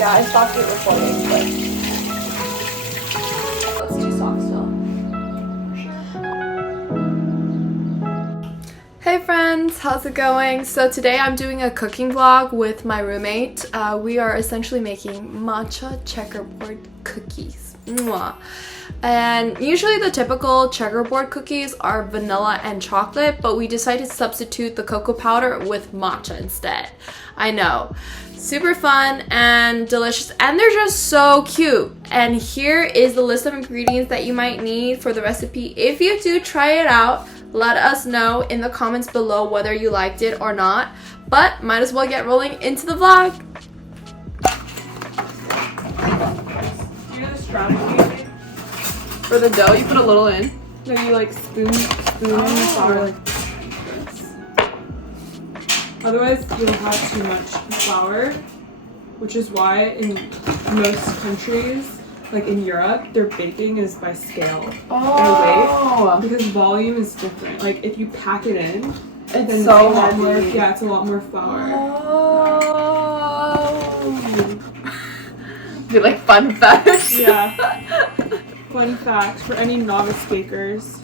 Yeah, I stopped it recording, but let's do soft still. Hey friends, how's it going? So today I'm doing a cooking vlog with my roommate. We are essentially making matcha checkerboard cookies. Mwah. And usually the typical checkerboard cookies are vanilla and chocolate, but we decided to substitute the cocoa powder with matcha instead. I know, super fun and delicious, and they're just so cute. And here is the list of ingredients that you might need for the recipe. If you do try it out, let us know in the comments below whether you liked it or not. But might as well get rolling into the vlog. Do you know the strategy? For the dough, you put a little in. No, you like spoon in the flour like this. Otherwise, you'll have too much flour, which is why in most countries, like in Europe, their baking is by scale. Oh. Weight, because volume is different. Like if you pack it in, It's so heavy. Yeah, it's a lot more flour. Oh. Be like fun facts. Yeah. Fun fact for any novice bakers.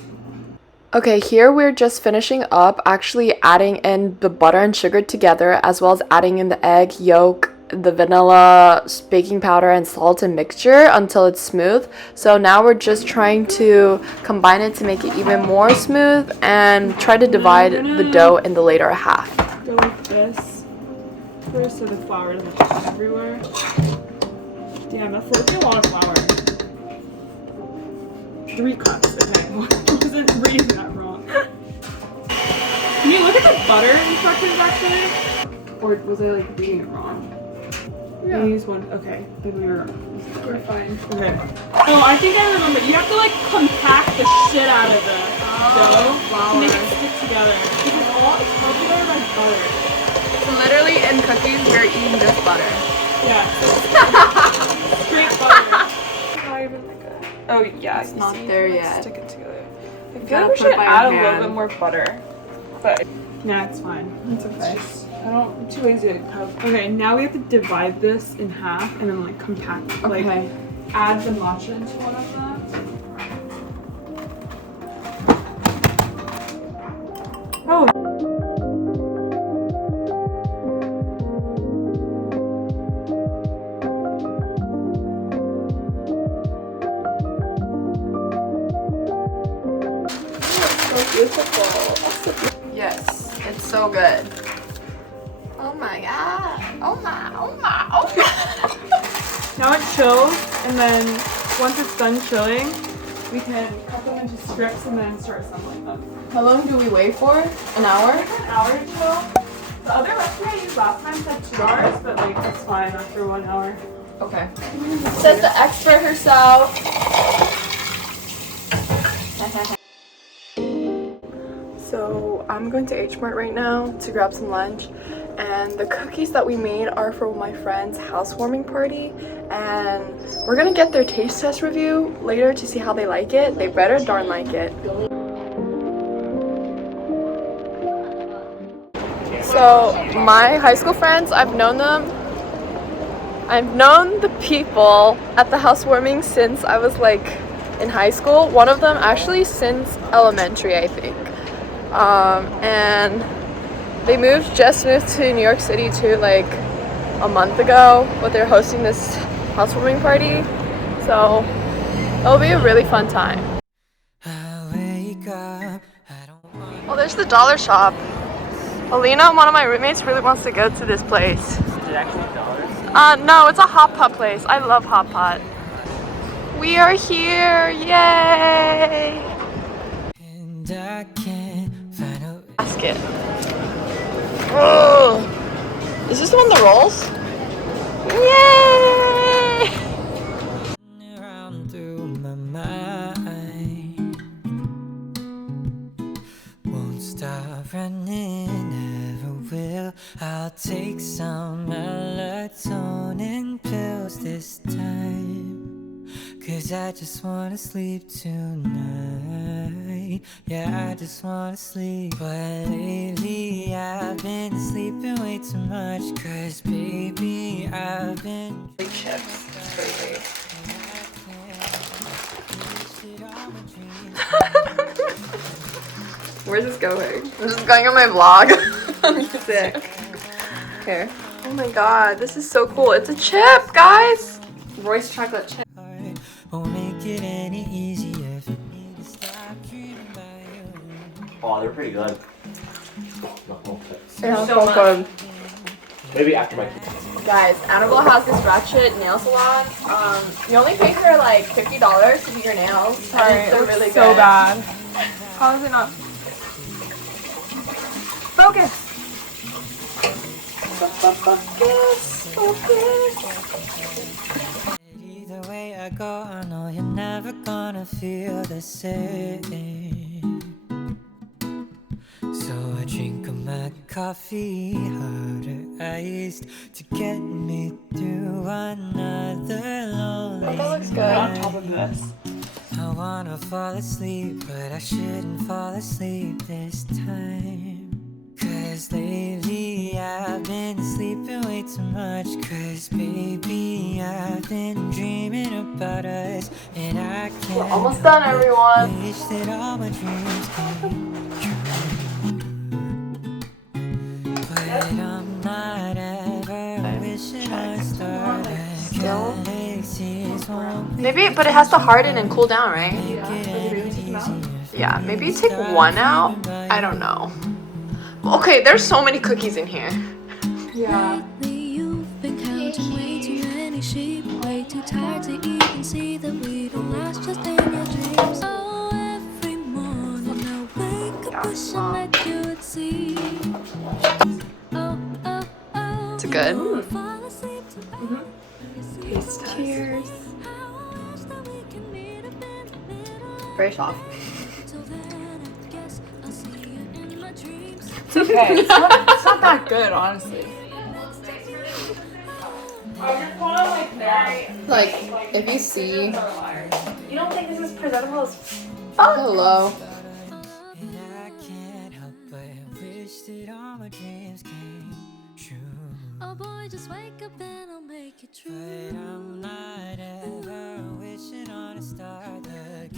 Okay, here we're just finishing up actually adding in the butter and sugar together, as well as adding in the egg yolk, the vanilla, baking powder, and salt and mixture until it's smooth. So now we're just trying to combine it to make it even more smooth and try to divide the dough in the later half. Go like this first so the flour doesn't get everywhere. Damn, that's looking a lot of flour. 3 cups, okay. I wasn't reading that wrong. Can you look at the butter instructions actually? Or was I like reading it wrong? Yeah. Use one. Okay, then we were fine. Okay. Oh, I think I remember. You have to like compact the shit out of the dough to make it stick together. Because it's held together by butter. So literally in cookies, we're eating this butter. Yeah. Straight butter. Oh yeah, it's not there yet. Stick it together. I feel like we should add a little bit more butter. But nah, it's fine. It's okay. I'm too lazy to cook. Okay, now we have to divide this in half and then like compact, like add the matcha into one of them. Oh. Beautiful. Yes, it's so good. Oh my god. Oh my. Now it chills, and then once it's done chilling, we can cut them into strips and then start assembling them. How long do we wait for? An hour? Like an hour to chill. The other recipe I used last time said 2 hours, but like it's fine after 1 hour. Okay. Says the expert herself. So I'm going to H Mart right now to grab some lunch, and the cookies that we made are for my friend's housewarming party, and we're gonna get their taste test review later to see how they like it. They better darn like it. So my high school friends, I've known the people at the housewarming since I was like in high school. One of them actually since elementary, I think. And they just moved to New York City too, like a month ago, but they're hosting this housewarming party, so it'll be a really fun time. Oh, there's the dollar shop. Alina, one of my roommates, really wants to go to this place. Is it actually dollars? No, it's a hot pot place. I love hot pot. We are here, yay! And I can't find a Basket. Oh, is this the one that rolls? Yay! around through my mind. Won't stop running, never will. I'll take some melatonin pills this time, 'cause I just wanna sleep tonight. Yeah, I just wanna sleep. But lately I've been sleeping way too much, 'cause baby I've been chips. Crazy. Where's this going? I'm just going on my vlog. I'm sick. Here. Oh my god, this is so cool. It's a chip, guys. Royce chocolate chip. Won't make it any easier for me to stop dreaming about you. Oh, they're pretty good. They're so good. Maybe after my. Guys, Anabelle has this ratchet nail salon. You only pay for like $50 to do your nails. Sorry, and they're really so good. bad. How is it not? Focus. Either way I go, I know you're never gonna feel the same. So I drink my coffee harder iced to get me through another lonely That looks good. On top of this. I wanna fall asleep, but I shouldn't fall asleep this time. 'Cause lately I've been sleeping way too much. 'Cause baby, I've been dreaming about us. And I can't. We're almost done, everyone. Wish that all my dreams came true. But I'm not ever wishing on a star that galaxies won't Maybe, but it has to harden and cool down, right? Yeah, maybe you take one out. I don't know. Okay, there's so many cookies in here. Yeah. You've been counting way too many sheep, way too tired to even see that we don't last just in your dreams. Oh, every morning I wake up wishing that you would see. Oh, oh, oh. Is it good? Fall asleep to Taste test. Cheers. Very soft. It's okay. It's not that good, honestly. Like, if you see. You don't think this is presentable as Hello. And I can't help but wish that all my dreams came true. Oh boy, just wake up and I'll make it true. But I'm not ever wishing on a star. The